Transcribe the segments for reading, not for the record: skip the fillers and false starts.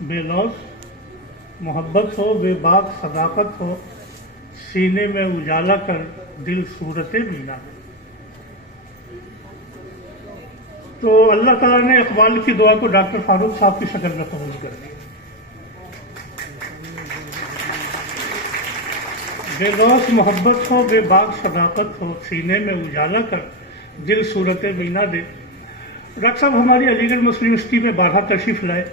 بے لوث محبت ہو، بے باک صداقت ہو، سینے میں اجالا کر دل صورت مینا ہو۔ تو اللہ تعالیٰ نے اقبال کی دعا کو ڈاکٹر فاروق صاحب کی شکل میں قبول کر دیا۔ بے لوث محبت ہو، بے باک صداقت ہو، سینے میں اجالا کر دل صورت مینا دے۔ ڈاکٹر صاحب ہماری علی گڑھ مسلم یونیورسٹی میں بارہا تشریف لائے،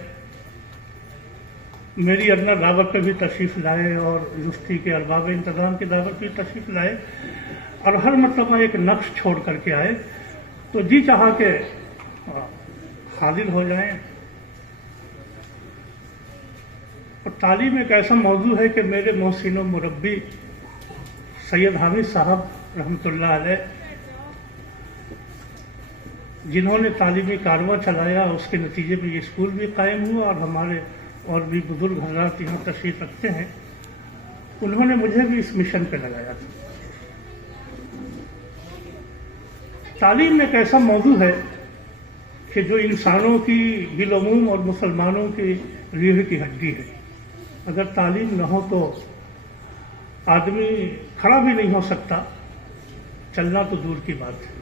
میری ادنا دعوت پہ بھی تشریف لائے اور یونیورسٹی کے ارباب انتظام کی دعوت پہ بھی تشریف لائے، اور ہر مرتبہ ایک نقش چھوڑ کر کے آئے۔ تو جی چاہا کہ حاضر ہو جائیں۔ اور تعلیم ایک ایسا موضوع ہے کہ میرے محسن و مربی سید حامد صاحب رحمۃ اللہ علیہ، جنہوں نے تعلیمی کارواں چلایا، اس کے نتیجے میں یہ اسکول بھی قائم ہوا، اور ہمارے اور بھی بزرگ حضرات یہاں تشریف رکھتے ہیں، انہوں نے مجھے بھی اس مشن پہ لگایا تھا۔ تعلیم ایک ایسا موضوع ہے کہ جو انسانوں کی بالعموم اور مسلمانوں کی ریڑھ کی ہڈی ہے۔ اگر تعلیم نہ ہو تو آدمی کھڑا بھی نہیں ہو سکتا، چلنا تو دور کی بات ہے۔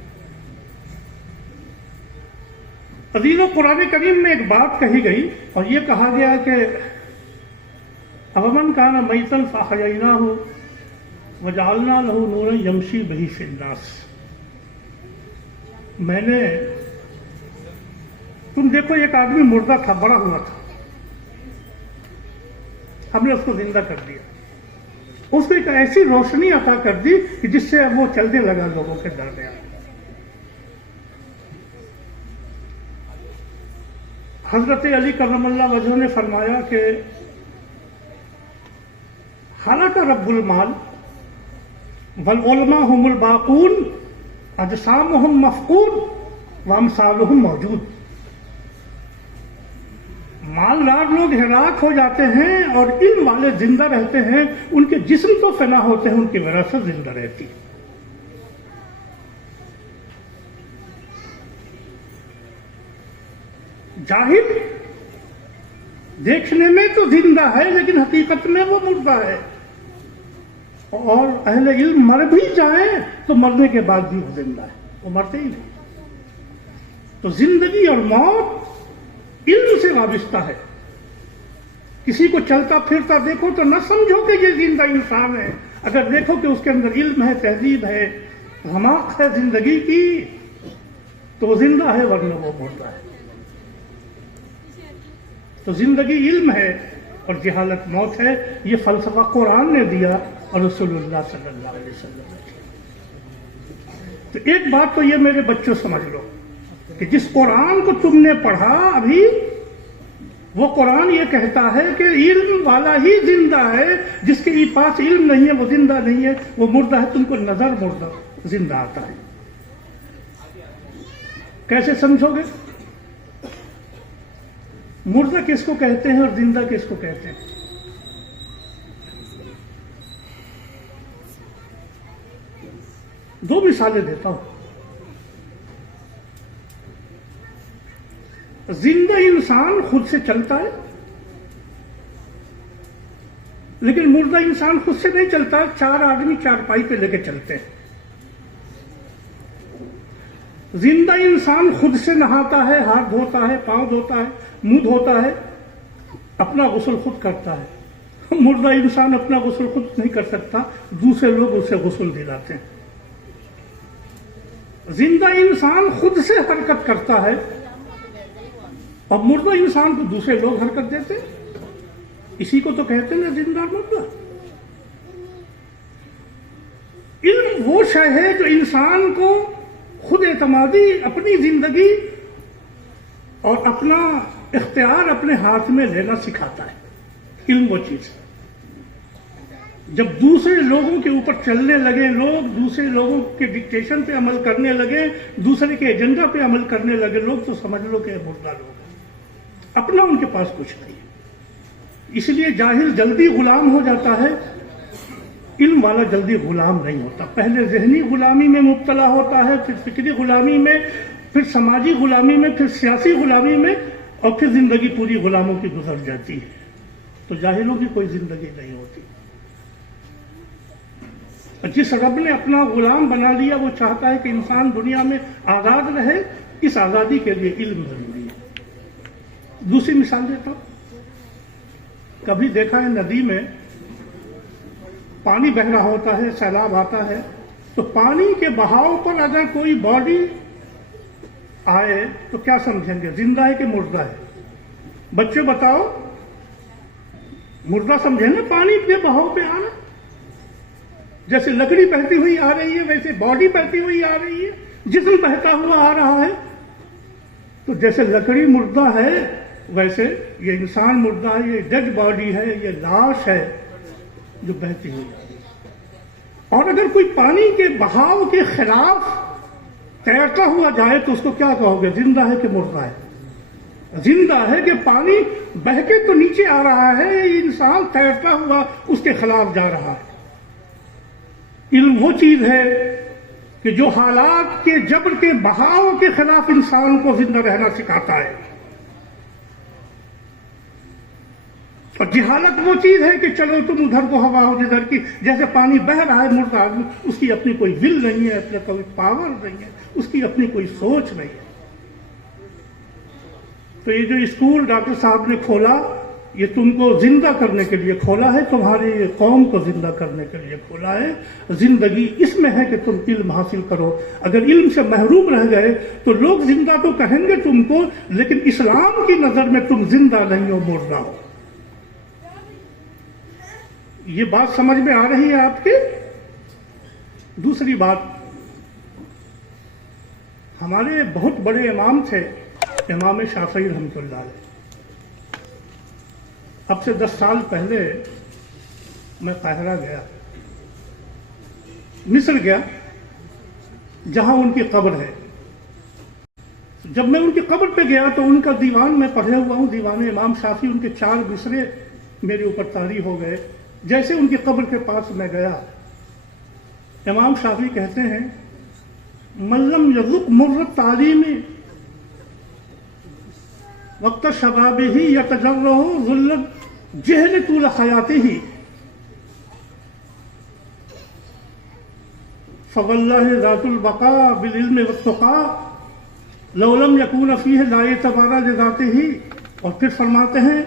عزیزوں، قرآن کریم میں ایک بات کہی گئی اور یہ کہا گیا کہ أَوَمَنْ كَانَ مَيْتًا فَأَحْيَيْنَاهُ وَجَعَلْنَا لَهُ نُورًا يَمْشِي بِهِ فِي النَّاسِ۔ میں نے، تم دیکھو ایک آدمی مردہ تھا، بڑا ہوا تھا، ہم نے اس کو زندہ کر دیا، اس کو ایک ایسی روشنی عطا کر دی کہ جس سے اب وہ چلنے لگا لوگوں کے درمیان۔ حضرت علی کرم اللہ وجہہ نے فرمایا کہ حالک رب المال والعلماء هم الباقون اجسامهم مفقود وامثالهم موجود۔ مالدار لوگ ہلاک ہو جاتے ہیں اور علم والے زندہ رہتے ہیں، ان کے جسم تو فنا ہوتے ہیں، ان کی وراثت زندہ رہتی ہے۔ جاہل دیکھنے میں تو زندہ ہے لیکن حقیقت میں وہ مردہ ہے، اور اہل علم مر بھی جائیں تو مرنے کے بعد بھی وہ زندہ ہے، وہ مرتے ہی نہیں۔ تو زندگی اور موت علم سے وابستہ ہے۔ کسی کو چلتا پھرتا دیکھو تو نہ سمجھو کہ یہ زندہ انسان ہے، اگر دیکھو کہ اس کے اندر علم ہے، تہذیب ہے، رمق ہے زندگی کی، تو وہ زندہ ہے، ورنہ وہ مردہ ہے۔ تو زندگی علم ہے اور جہالت موت ہے، یہ فلسفہ قرآن نے دیا اور رسول اللہ صلی اللہ علیہ وسلم نے دیا۔ تو ایک بات تو یہ میرے بچوں سمجھ لو کہ جس قرآن کو تم نے پڑھا ابھی، وہ قرآن یہ کہتا ہے کہ علم والا ہی زندہ ہے، جس کے پاس علم نہیں ہے وہ زندہ نہیں ہے، وہ مردہ ہے۔ تم کو نظر مردہ زندہ آتا ہے، کیسے سمجھو گے؟ مردہ کس کو کہتے ہیں اور زندہ کس کو کہتے ہیں؟ دو مثالیں دیتا ہوں۔ زندہ انسان خود سے چلتا ہے، لیکن مردہ انسان خود سے نہیں چلتا، چار آدمی چارپائی پہ لے کے چلتے ہیں۔ زندہ انسان خود سے نہاتا ہے، ہاتھ دھوتا ہے، پاؤں دھوتا ہے، منہ دھوتا ہے، اپنا غسل خود کرتا ہے۔ مردہ انسان اپنا غسل خود نہیں کر سکتا، دوسرے لوگ اسے غسل دلاتے ہیں۔ زندہ انسان خود سے حرکت کرتا ہے اور مردہ انسان کو دوسرے لوگ حرکت دیتے ہیں۔ اسی کو تو کہتے ہیں زندہ مردہ۔ علم وہ شے ہے جو انسان کو خود اعتمادی، اپنی زندگی اور اپنا اختیار اپنے ہاتھ میں لینا سکھاتا ہے۔ علم وہ چیز ہے، جب دوسرے لوگوں کے اوپر چلنے لگے لوگ، دوسرے لوگوں کے ڈکٹیشن پہ عمل کرنے لگے، دوسرے کے ایجنڈا پہ عمل کرنے لگے لوگ، تو سمجھ لو کہ مردہ لوگ ہیں، اپنا ان کے پاس کچھ نہیں ہے۔ اس لیے جاہل جلدی غلام ہو جاتا ہے، علم والا جلدی غلام نہیں ہوتا۔ پہلے ذہنی غلامی میں مبتلا ہوتا ہے، پھر فکری غلامی میں، پھر سماجی غلامی میں، پھر سیاسی غلامی میں، اور پھر زندگی پوری غلاموں کی گزر جاتی ہے. تو جاہلوں کی کوئی زندگی نہیں ہوتی. جس رب نے اپنا غلام بنا لیا وہ چاہتا ہے کہ انسان دنیا میں آزاد رہے. اس آزادی کے لیے علم ضروری ہے. دوسری مثال دیتا ہوں. کبھی دیکھا ہے ندی میں پانی بہ رہا ہوتا ہے, سیلاب آتا ہے, تو پانی کے بہاؤ پر اگر کوئی باڈی آئے تو کیا سمجھیں گے, زندہ ہے کہ مردہ ہے؟ بچے بتاؤ, مردہ سمجھیں نا پانی کے بہاؤ پہ آنا. جیسے لکڑی بہتی ہوئی آ رہی ہے ویسے باڈی بہتی ہوئی آ رہی ہے, جسم بہتا ہوا آ رہا ہے. تو جیسے لکڑی مردہ ہے ویسے یہ انسان مردہ ہے, یہ ڈیڈ باڈی ہے, یہ لاش ہے جو بہتی ہوئی آ رہی ہے. اور اگر کوئی پانی کے بہاؤ کے خلاف تیرتا ہوا جائے تو اس کو کیا کہو گے, زندہ ہے کہ مردہ ہے؟ زندہ ہے کہ پانی بہ کے تو نیچے آ رہا ہے, یہ انسان تیرتا ہوا اس کے خلاف جا رہا ہے. علم وہ چیز ہے کہ جو حالات کے جبر کے بہاؤ کے خلاف انسان کو زندہ رہنا سکھاتا ہے. اور جہالت وہ چیز ہے کہ چلو تم ادھر کو ہوا ہو جدھر کی, جیسے پانی بہ رہا ہے مردہ آدمی, اس کی اپنی کوئی ول نہیں ہے, اپنا کوئی پاور نہیں ہے, اس کی اپنی کوئی سوچ نہیں ہے. تو یہ جو اسکول ڈاکٹر صاحب نے کھولا یہ تم کو زندہ کرنے کے لیے کھولا ہے, تمہاری قوم کو زندہ کرنے کے لیے کھولا ہے. زندگی اس میں ہے کہ تم علم حاصل کرو. اگر علم سے محروم رہ گئے تو لوگ زندہ تو کہیں گے تم کو, لیکن اسلام کی نظر میں تم زندہ نہیں ہو, مردہ ہو. یہ بات سمجھ میں آ رہی ہے آپ کے؟ دوسری بات, ہمارے بہت بڑے امام تھے, امام شافعی رحمۃ اللہ علیہ. اب سے 10 سال پہلے میں قاہرہ گیا, مصر گیا, جہاں ان کی قبر ہے. جب میں ان کی قبر پہ گیا تو ان کا دیوان میں پڑھے ہوا ہوں, دیوان امام شافعی, ان کے 4 مصرے میرے اوپر طاری ہو گئے. جیسے ان کی قبر کے پاس میں گیا, امام شافعی کہتے ہیں من لم یذق مر التعلیم وقت شبابہ یتجرہ ذل الجہل طول حیاتہ فواللہ ذات البقاء بالعلم والتقى لو لم یکون فیہ لا اعتبار لذاتہ. اور پھر فرماتے ہیں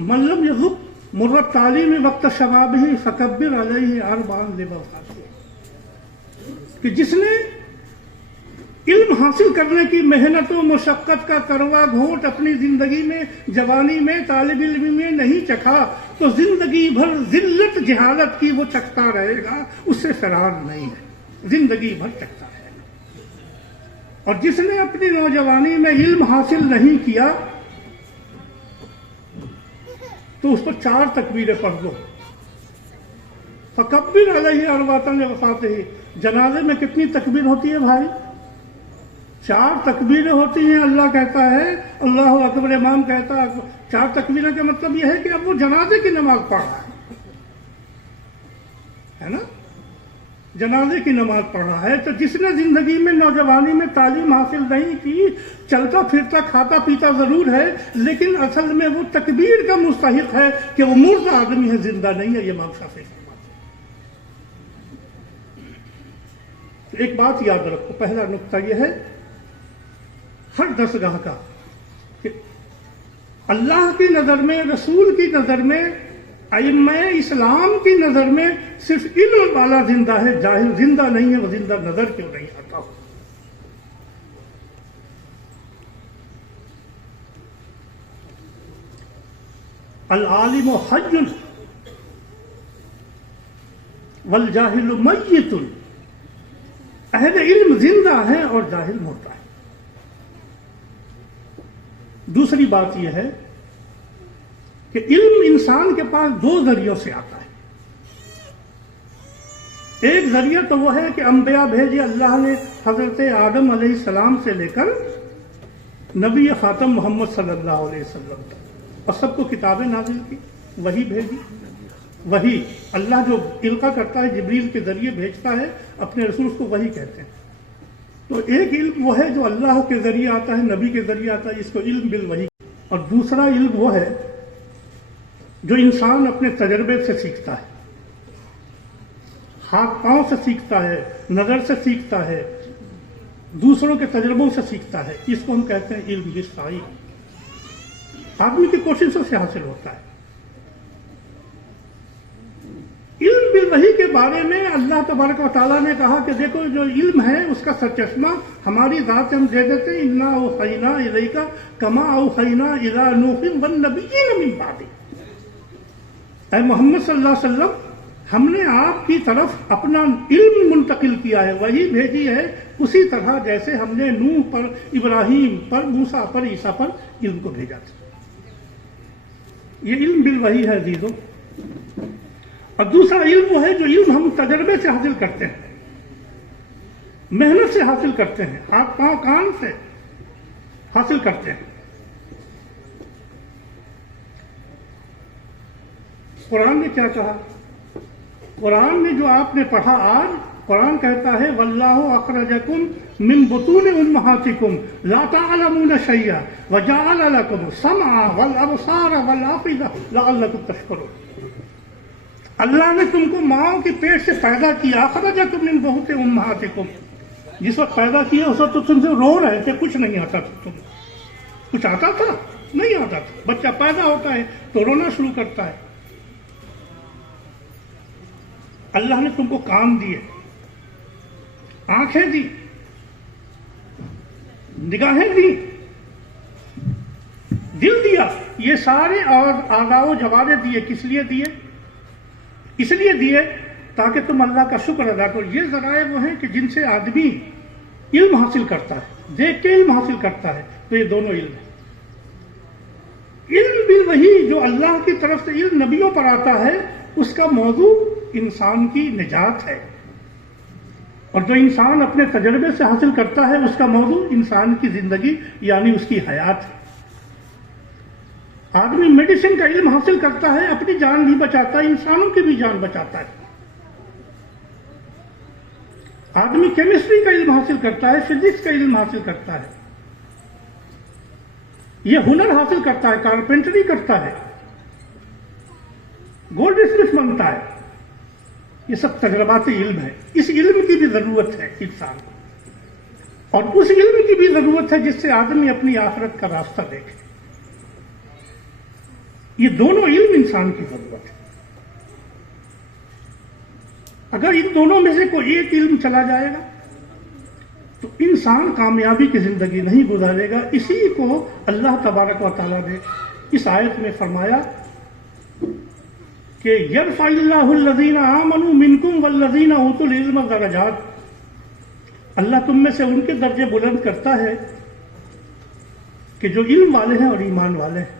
من لم یذق مر التعلیم وقت شبابہ فکبر علیہ اربعا لوفاتہ, کہ جس نے علم حاصل کرنے کی محنت و مشقت کا کروا گھونٹ اپنی زندگی میں, جوانی میں, طالب علم میں نہیں چکھا تو زندگی بھر ذلت جہالت کی وہ چکھتا رہے گا, اس سے فرار نہیں ہے, زندگی بھر چکھتا رہے گا. اور جس نے اپنی نوجوانی میں علم حاصل نہیں کیا تو اس پر 4 تکبیریں پڑھ دو, فکبر علیہ اربعا لوفاتہ. جنازے میں کتنی تکبیر ہوتی ہے بھائی؟ 4 تکبیریں ہوتی ہیں. اللہ کہتا ہے اللہ اکبر, امام کہتا ہے 4 تکبیریں کا مطلب یہ ہے کہ اب وہ جنازے کی نماز پڑھ رہا ہے نا, جنازے کی نماز پڑھ رہا ہے. تو جس نے زندگی میں نوجوانی میں تعلیم حاصل نہیں کی, چلتا پھرتا کھاتا پیتا ضرور ہے, لیکن اصل میں وہ تکبیر کا مستحق ہے کہ وہ مردہ آدمی ہے, زندہ نہیں ہے. یہ امام شافعی. ایک بات یاد رکھو, پہلا نقطہ یہ ہے ہر دستگاہ کا کہ اللہ کی نظر میں, رسول کی نظر میں, ائمہ اسلام کی نظر میں صرف علم والا زندہ ہے, جاہل زندہ نہیں ہے. وہ زندہ نظر کیوں نہیں آتا ہو؟ العالم حی والجاہل میت. اہل علم زندہ ہے اور جاہل مردہ ہے. دوسری بات یہ ہے کہ علم انسان کے پاس 2 ذریعوں سے آتا ہے. ایک ذریعہ تو وہ ہے کہ انبیاء بھیجے اللہ نے حضرت آدم علیہ السلام سے لے کر نبی خاتم محمد صلی اللہ علیہ وسلم تک, اور سب کو کتابیں نازل کی, وہی بھیجی. وہی اللہ جو القا کرتا ہے جبریل کے ذریعے بھیجتا ہے اپنے رسول کو, وہی کہتے ہیں. تو ایک علم وہ ہے جو اللہ کے ذریعے آتا ہے، نبی کے ذریعے آتا ہے، اس کو علم بالوحی، اور دوسرا علم وہ ہے جو انسان اپنے تجربے سے سیکھتا ہے، ہاتھ پاؤں سے سیکھتا ہے، نظر سے سیکھتا ہے، دوسروں کے تجربوں سے سیکھتا ہے، اس کو ہم کہتے ہیں علم بالسعی، آدمی کی کوششوں سے حاصل ہوتا ہے۔ علم بالوحی کے بارے میں اللہ تبارک و تعالیٰ نے کہا کہ دیکھو جو علم ہے اس کا سرچشمہ ہماری ذات ہم دے دیتے ہیں، انا اوحینا الیک کما اوحینا الی نوح والنبیین من بعد۔ اے محمد صلی اللہ علیہ وسلم، ہم نے آپ کی طرف اپنا علم منتقل کیا ہے، وہی بھیجی ہے اسی طرح جیسے ہم نے نوح پر، ابراہیم پر، موسیٰ پر، عیسیٰ پر علم کو بھیجا تھا۔ یہ علم بالوحی ہے عزیزوں۔ اور دوسرا علم وہ ہے جو علم ہم تجربے سے حاصل کرتے ہیں، محنت سے حاصل کرتے ہیں، ہاتھ پاؤں کان سے حاصل کرتے ہیں۔ قرآن نے کیا کہا؟ قرآن میں جو آپ نے پڑھا آج، قرآن کہتا ہے واللہ اخرجکم من بطون امہاتکم لا تعلمون شیئا وجعل لکم السمع والابصار والافئدہ لعلکم تشکرون۔ اللہ نے تم کو ماؤں کے پیٹ سے پیدا کیا، اخرجکم من بطون امہاتکم، جس وقت پیدا کیا اس وقت تو تم سے رو رہے تھے، کچھ نہیں آتا تھا، تم کچھ آتا تھا؟ نہیں آتا تھا۔ بچہ پیدا ہوتا ہے تو رونا شروع کرتا ہے۔ اللہ نے تم کو کان دیے، آنکھیں دی، نگاہیں دی، دل دیا، یہ سارے اور اعضاء و جوارح دیے۔ کس لیے دیے؟ اس لیے دیے تاکہ تم اللہ کا شکر ادا کرو۔ یہ ذرائع وہ ہیں کہ جن سے آدمی علم حاصل کرتا ہے، دیکھ کے علم حاصل کرتا ہے، تو یہ دونوں علم ہیں۔ علم بالوحی جو اللہ کی طرف سے علم نبیوں پر آتا ہے، اس کا موضوع انسان کی نجات ہے، اور جو انسان اپنے تجربے سے حاصل کرتا ہے اس کا موضوع انسان کی زندگی یعنی اس کی حیات ہے۔ آدمی میڈیسن کا علم حاصل کرتا ہے، اپنی جان بھی بچاتا ہے، انسانوں کی بھی جان بچاتا ہے۔ آدمی کیمسٹری کا علم حاصل کرتا ہے، فزکس کا علم حاصل کرتا ہے، یہ ہنر حاصل کرتا ہے، کارپینٹری کرتا ہے، گولڈ اسمتھ بنتا ہے۔ یہ سب تجرباتی علم ہے۔ اس علم کی بھی ضرورت ہے انسان کو، اور اس علم کی بھی ضرورت ہے جس سے آدمی اپنی آخرت کا راستہ دیکھے۔ یہ دونوں علم انسان کی ضرورت ہے۔ اگر ان دونوں میں سے کوئی ایک علم چلا جائے گا تو انسان کامیابی کی زندگی نہیں گزارے گا۔ اسی کو اللہ تبارک و تعالیٰ نے اس آیت میں فرمایا کہ یرفع اللہ الذین آمنوا منکم والذین اوتوا العلم درجات، اللہ تم میں سے ان کے درجے بلند کرتا ہے کہ جو علم والے ہیں اور ایمان والے ہیں۔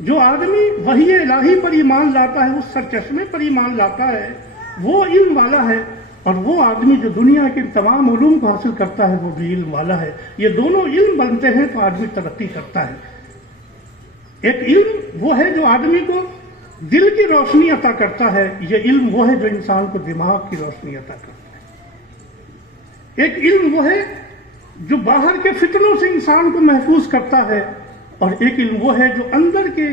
جو آدمی وحی الہی پر ایمان لاتا ہے، اس سرچشمے پر ایمان لاتا ہے، وہ علم والا ہے، اور وہ آدمی جو دنیا کے تمام علوم کو حاصل کرتا ہے وہ بھی علم والا ہے۔ یہ دونوں علم بنتے ہیں تو آدمی ترقی کرتا ہے۔ ایک علم وہ ہے جو آدمی کو دل کی روشنی عطا کرتا ہے، یہ علم وہ ہے جو انسان کو دماغ کی روشنی عطا کرتا ہے۔ ایک علم وہ ہے جو باہر کے فتنوں سے انسان کو محفوظ کرتا ہے، اور ایک علم وہ ہے جو اندر کے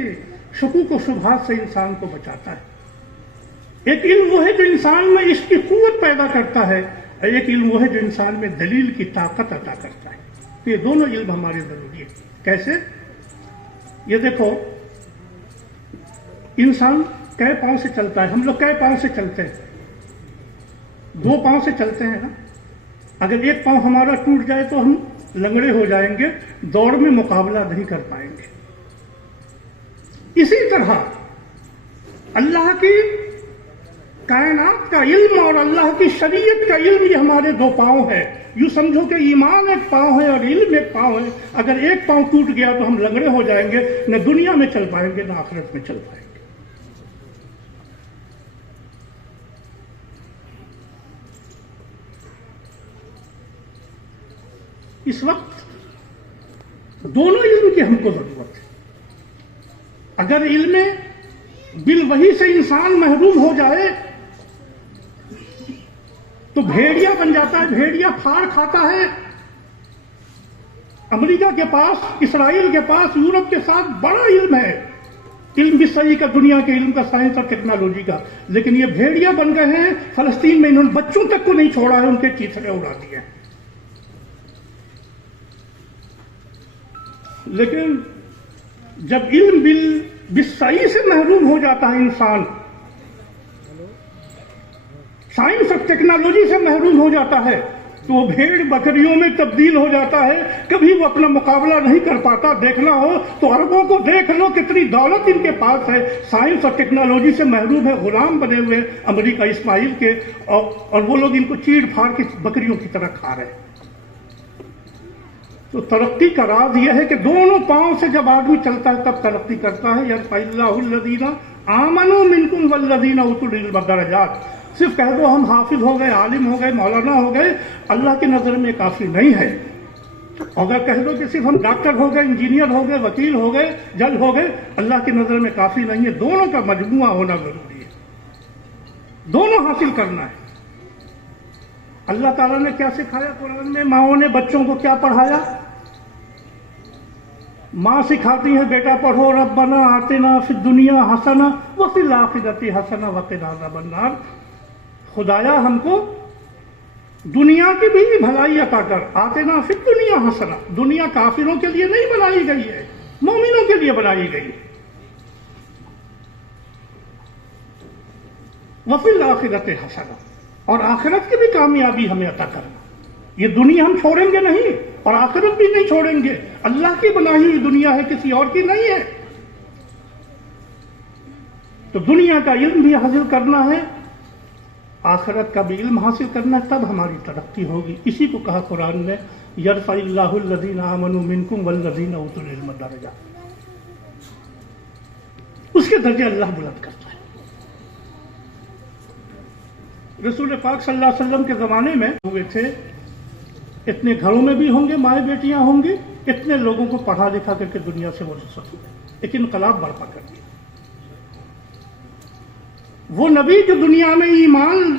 شکوک و شبہات سے انسان کو بچاتا ہے۔ ایک علم وہ ہے جو انسان میں عشق کی قوت پیدا کرتا ہے، اور ایک علم وہ ہے جو انسان میں دلیل کی طاقت عطا کرتا ہے۔ تو یہ دونوں علم ہمارے ضروری ہیں۔ کیسے؟ یہ دیکھو، انسان کئے پاؤں سے چلتا ہے؟ ہم لوگ کئے پاؤں سے چلتے ہیں؟ دو پاؤں سے چلتے ہیں نا۔ اگر ایک پاؤں ہمارا ٹوٹ جائے تو ہم لنگڑے ہو جائیں گے، دوڑ میں مقابلہ نہیں کر پائیں گے۔ اسی طرح اللہ کی کائنات کا علم اور اللہ کی شریعت کا علم یہ ہمارے دو پاؤں ہے۔ یوں سمجھو کہ ایمان ایک پاؤں ہے اور علم ایک پاؤں ہے۔ اگر ایک پاؤں ٹوٹ گیا تو ہم لنگڑے ہو جائیں گے، نہ دنیا میں چل پائیں گے نہ آخرت میں چل پائیں گے۔ اس وقت دونوں علم کی ہم کو ضرورت ہے۔ اگر علم بالوحی سے انسان محروم ہو جائے تو بھیڑیا بن جاتا ہے، بھیڑیا پھاڑ کھاتا ہے امریکہ کے پاس، اسرائیل کے پاس، یورپ کے ساتھ بڑا علم ہے، علم بھی صحیح کا، دنیا کے علم کا، سائنس اور ٹیکنالوجی کا، لیکن یہ بھیڑیا بن گئے ہیں فلسطین میں، انہوں نے بچوں تک کو نہیں چھوڑا ہے، ان کے چیتڑے اڑا دیے ہیں۔ لیکن جب علم بالصحیح سے محروم ہو جاتا ہے انسان، سائنس اور ٹیکنالوجی سے محروم ہو جاتا ہے، تو وہ بھیڑ بکریوں میں تبدیل ہو جاتا ہے، کبھی وہ اپنا مقابلہ نہیں کر پاتا۔ دیکھنا ہو تو عربوں کو دیکھ لو، کتنی دولت ان کے پاس ہے، سائنس اور ٹیکنالوجی سے محروم ہے، غلام بنے ہوئے امریکہ اسماعیل کے، اور وہ لوگ ان کو چیڑ پھاڑ کے بکریوں کی طرح کھا رہے ہیں۔ تو ترقی کا راز یہ ہے کہ دونوں پاؤں سے جب آدمی چلتا ہے تب ترقی کرتا ہے۔ یرفع اللہ الذین آمنوا منکم والذین اوتوا العلم درجات۔ صرف کہہ دو ہم حافظ ہو گئے، عالم ہو گئے، مولانا ہو گئے، اللہ کی نظر میں کافی نہیں ہے۔ اگر کہہ دو کہ صرف ہم ڈاکٹر ہو گئے، انجینئر ہو گئے، وکیل ہو گئے، جج ہو گئے، اللہ کی نظر میں کافی نہیں ہے۔ دونوں کا مجموعہ ہونا ضروری ہے، دونوں حاصل کرنا ہے۔ اللہ تعالیٰ نے کیا سکھایا قرآن میں؟ ماؤں نے بچوں کو کیا پڑھایا؟ ماں سکھاتی ہے بیٹا پڑھو ربنا آتنا فی الدنیا حسنہ وفی الآخرۃ حسنہ وقنا عذاب النار۔ خدایا ہم کو دنیا کی بھی بھلائی عطا کر، آتنا فی الدنیا حسنہ۔ دنیا کافروں کے لیے نہیں بنائی گئی ہے، مومنوں کے لیے بنائی گئی ہے۔ وفی الآخرۃ حسنہ، اور آخرت کی بھی کامیابی ہمیں عطا کرنا۔ یہ دنیا ہم چھوڑیں گے نہیں، اور آخرت بھی نہیں چھوڑیں گے۔ اللہ کی بنائی ہوئی دنیا ہے، کسی اور کی نہیں ہے۔ تو دنیا کا علم بھی حاصل کرنا ہے، آخرت کا بھی علم حاصل کرنا ہے، تب ہماری ترقی ہوگی۔ اسی کو کہا قرآن نے یرفع اللہ الذین آمنوا منکم والذین اوتوا العلم درجات۔ اس کے درجے اللہ بلند کرتا ہے۔ رسول پاک صلی اللہ علیہ وسلم کے زمانے میں ہوئے تھے، اتنے گھروں میں بھی ہوں گے مائیں بیٹیاں ہوں گی، اتنے لوگوں کو پڑھا لکھا کر کے دنیا سے وہ رخصت ہوئے، ایک انقلاب برپا کر دیا۔ وہ نبی جو دنیا میں ایمان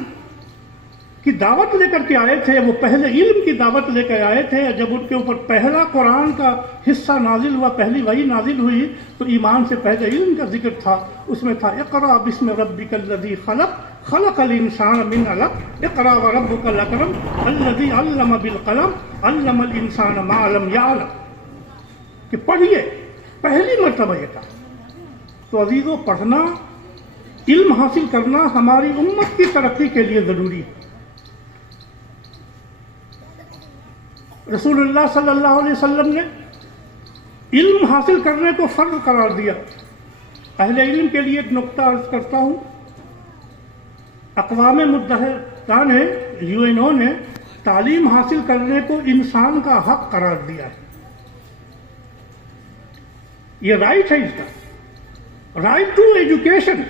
کی دعوت لے کر کے آئے تھے، وہ پہلے علم کی دعوت لے کر آئے تھے۔ جب ان کے اوپر پہلا قرآن کا حصہ نازل ہوا، پہلی وحی نازل ہوئی، تو ایمان سے پہلے علم کا ذکر تھا۔ اس میں تھا اقرأ بسم ربک الذی خلق خلق الانسان من علق اقرأ وربک الاکرم الذی علم بالقلم علم الانسان ما لم یعلم، کہ پڑھیے، پہلی مرتبہ یہ تھا۔ تو عزیزو، پڑھنا، علم حاصل کرنا ہماری امت کی ترقی کے لیے ضروری ہے۔ رسول اللہ صلی اللہ علیہ وسلم نے علم حاصل کرنے کو فرض قرار دیا۔ اہل علم کے لیے ایک نقطہ عرض کرتا ہوں، اقوام متحدہ نے، UN نے تعلیم حاصل کرنے کو انسان کا حق قرار دیا ہے۔ یہ رائٹ ہے، اس کا رائٹ ٹو ایجوکیشن،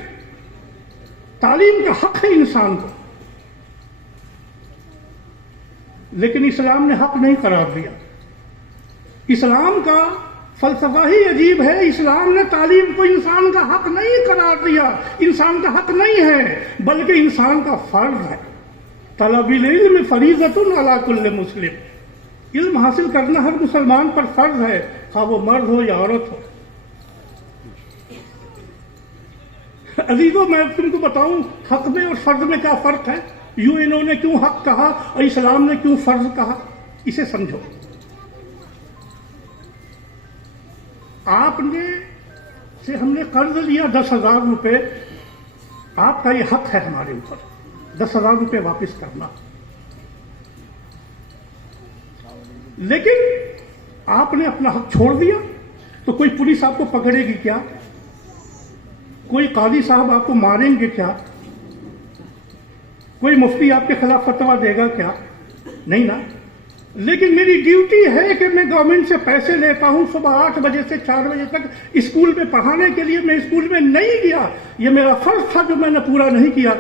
تعلیم کا حق ہے انسان کو، لیکن اسلام نے حق نہیں قرار دیا۔ اسلام کا فلسفہ ہی عجیب ہے، اسلام نے تعلیم کو انسان کا حق نہیں قرار دیا، انسان کا حق نہیں ہے، بلکہ انسان کا فرض ہے۔ طلب العلم فریضۃ علی کل مسلم، علم حاصل کرنا ہر مسلمان پر فرض ہے، خواہ وہ مرد ہو یا عورت ہو۔ عزیزو، میں تم کو بتاؤں حق میں اور فرض میں کیا فرق ہے، UN نے کیوں حق کہا اور اسلام نے کیوں فرض کہا، اسے سمجھو۔ آپ نے سے ہم نے قرض لیا 10,000 روپے، آپ کا یہ حق ہے ہمارے اوپر 10,000 روپے واپس کرنا، لیکن آپ نے اپنا حق چھوڑ دیا، تو کوئی پولیس آپ کو پکڑے گی کیا؟ کوئی قاضی صاحب آپ کو ماریں گے کیا؟ کوئی مفتی آپ کے خلاف فتویٰ دے گا کیا؟ نہیں نا۔ لیکن میری ڈیوٹی ہے کہ میں گورنمنٹ سے پیسے لیتا ہوں، صبح 8 بجے سے 4 بجے تک اسکول میں پڑھانے کے لیے، میں اسکول میں نہیں گیا، یہ میرا فرض تھا جو میں نے پورا نہیں کیا،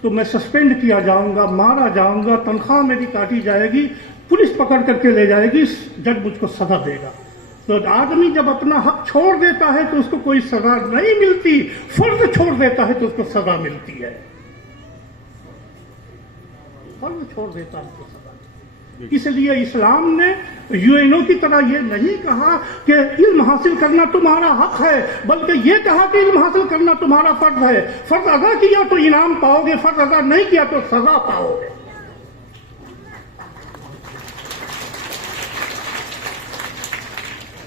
تو میں سسپینڈ کیا جاؤں گا، مارا جاؤں گا، تنخواہ میری کاٹی جائے گی، پولیس پکڑ کر کے لے جائے گی، جج مجھ کو سزا دے گا۔ تو آدمی جب اپنا حق چھوڑ دیتا ہے تو اس کو کوئی سزا نہیں ملتی، فرض چھوڑ دیتا ہے تو اس کو سزا ملتی ہے، فرض چھوڑ دیتا ہے تو سزا۔ اس لیے اسلام نے UNO کی طرح یہ نہیں کہا کہ علم حاصل کرنا تمہارا حق ہے، بلکہ یہ کہا کہ علم حاصل کرنا تمہارا فرض ہے۔ فرض ادا کیا تو انعام پاؤ گے، فرض ادا نہیں کیا تو سزا پاؤ گے۔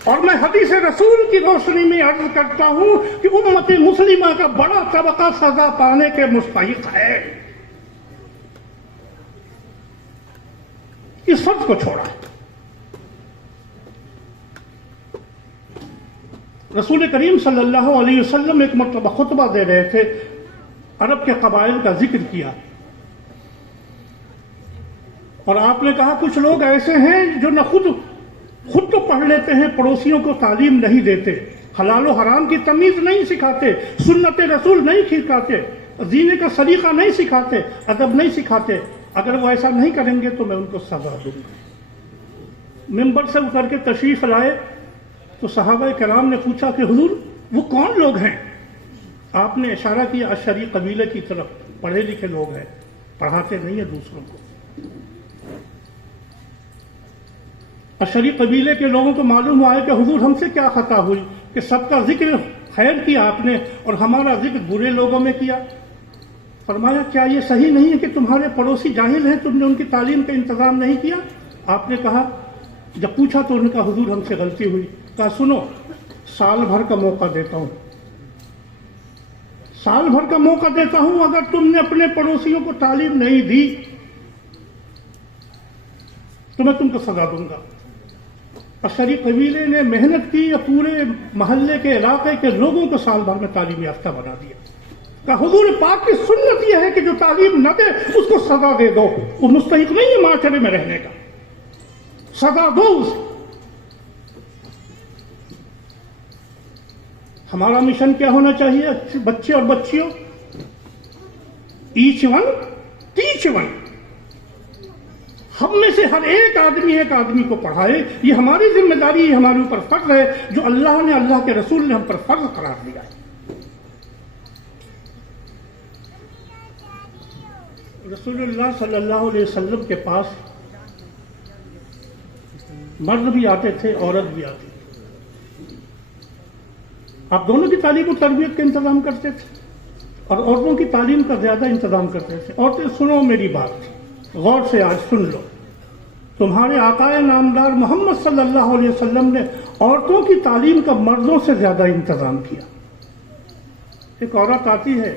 اور میں حدیث رسول کی روشنی میں عرض کرتا ہوں کہ امت مسلمہ کا بڑا طبقہ سزا پانے کے مستحق ہے، اس فرض کو چھوڑا ہے۔ رسول کریم صلی اللہ علیہ وسلم ایک مرتبہ خطبہ دے رہے تھے، عرب کے قبائل کا ذکر کیا، اور آپ نے کہا کچھ لوگ ایسے ہیں جو نہ خود تو پڑھ لیتے ہیں، پڑوسیوں کو تعلیم نہیں دیتے، حلال و حرام کی تمیز نہیں سکھاتے، سنت رسول نہیں سکھاتے، جینے کا سلیقہ نہیں سکھاتے، ادب نہیں سکھاتے۔ اگر وہ ایسا نہیں کریں گے تو میں ان کو سزا دوں گا۔ ممبر سے اتر کے تشریف لائے تو صحابہ کرام نے پوچھا کہ حضور وہ کون لوگ ہیں؟ آپ نے اشارہ کیا اشعری قبیلے کی طرف، پڑھے لکھے لوگ ہیں، پڑھاتے نہیں ہیں دوسروں کو۔ اشعری قبیلے کے لوگوں کو معلوم ہوا ہے کہ حضور ہم سے کیا خطا ہوئی کہ سب کا ذکر خیر کیا آپ نے اور ہمارا ذکر برے لوگوں میں کیا۔ فرمایا کیا یہ صحیح نہیں ہے کہ تمہارے پڑوسی جاہل ہیں، تم نے ان کی تعلیم کا انتظام نہیں کیا؟ آپ نے کہا، جب پوچھا تو ان کا حضور ہم سے غلطی ہوئی۔ کہا سنو، سال بھر کا موقع دیتا ہوں، سال بھر کا موقع دیتا ہوں، اگر تم نے اپنے پڑوسیوں کو تعلیم نہیں دی تو میں تم کو سزا دوں گا۔ اشعری قبیلے نے محنت کی، پورے محلے کے علاقے کے لوگوں کو سال بھر میں تعلیم یافتہ بنا دیا۔ کہ حضور پاک کی سنت یہ ہے کہ جو تعلیم نہ دے اس کو سزا دے دو، وہ مستحق نہیں ہے معاشرے میں رہنے کا، سزا دو اسے۔ ہمارا مشن کیا ہونا چاہیے بچے اور بچیوں؟ Each one teach one. ہم میں سے ہر ایک آدمی کو پڑھائے، یہ ہماری ذمہ داری، یہ ہمارے اوپر فرض ہے جو اللہ نے، اللہ کے رسول نے ہم پر فرض قرار دیا ہے۔ رسول اللہ صلی اللہ علیہ وسلم کے پاس مرد بھی آتے تھے، عورت بھی آتی تھی، آپ دونوں کی تعلیم و تربیت کا انتظام کرتے تھے اور عورتوں کی تعلیم کا زیادہ انتظام کرتے تھے۔ عورتیں سنو میری بات، غور سے آج سن لو، تمہارے آقا نامدار محمد صلی اللہ علیہ وسلم نے عورتوں کی تعلیم کا مردوں سے زیادہ انتظام کیا۔ ایک عورت آتی ہے،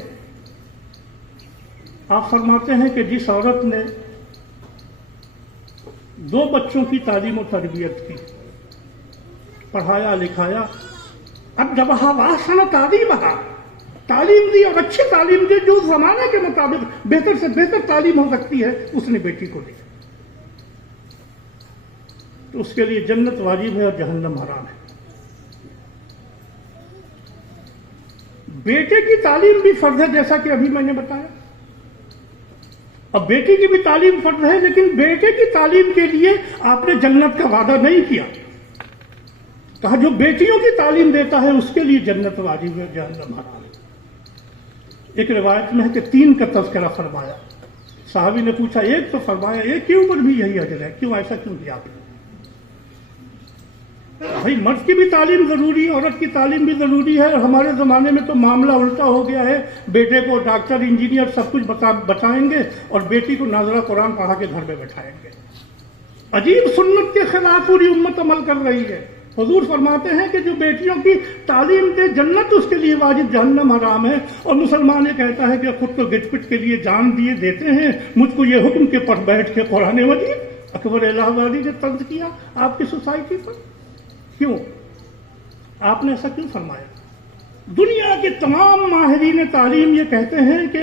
آپ فرماتے ہیں کہ جس عورت نے 2 بچوں کی تعلیم و تربیت کی، پڑھایا لکھایا، اب جب واسن تعلیمہا، تعلیم دی اور اچھی تعلیم دی جو زمانے کے مطابق بہتر سے بہتر تعلیم ہو سکتی ہے، اس نے بیٹی کو دی تو اس کے لیے جنت واجب ہے اور جہنم حرام ہے۔ بیٹے کی تعلیم بھی فرض ہے، جیسا کہ ابھی میں نے بتایا، اب بیٹی کی بھی تعلیم فرض ہے، لیکن بیٹے کی تعلیم کے لیے آپ نے جنت کا وعدہ نہیں کیا، کہا جو بیٹیوں کی تعلیم دیتا ہے اس کے لیے جنت واجب ہے، جہنم حرام ہے۔ ایک روایت میں ہے کہ 3 کا تذکرہ فرمایا، صحابی نے پوچھا ایک تو فرمایا ایک کے اوپر بھی یہی اجر ہے، کیوں ایسا کیوں کیا آپ نے؟ بھائی مرد کی بھی تعلیم ضروری ہے، عورت کی تعلیم بھی ضروری ہے، اور ہمارے زمانے میں تو معاملہ الٹا ہو گیا ہے، بیٹے کو ڈاکٹر انجینئر سب کچھ بتائیں گے اور بیٹی کو ناظرہ قرآن پڑھا کے گھر میں بٹھائیں گے۔ عجیب سنت کے خلاف پوری امت عمل کر رہی ہے۔ حضور فرماتے ہیں کہ جو بیٹیوں کی تعلیم دے جنت اس کے لیے واجب، جہنم حرام ہے، اور مسلمان یہ کہتا ہے کہ خود تو گٹ پٹ کے لیے جان دیے دیتے ہیں، مجھ کو یہ حکم کے پڑھ بیٹھ کے قرآن مجید۔ اکبر الہ آبادی نے طنز کیا آپ کی سوسائٹی پر، کیوں؟ آپ نے ایسا کیوں فرمایا؟ دنیا کے تمام ماہرین تعلیم یہ کہتے ہیں کہ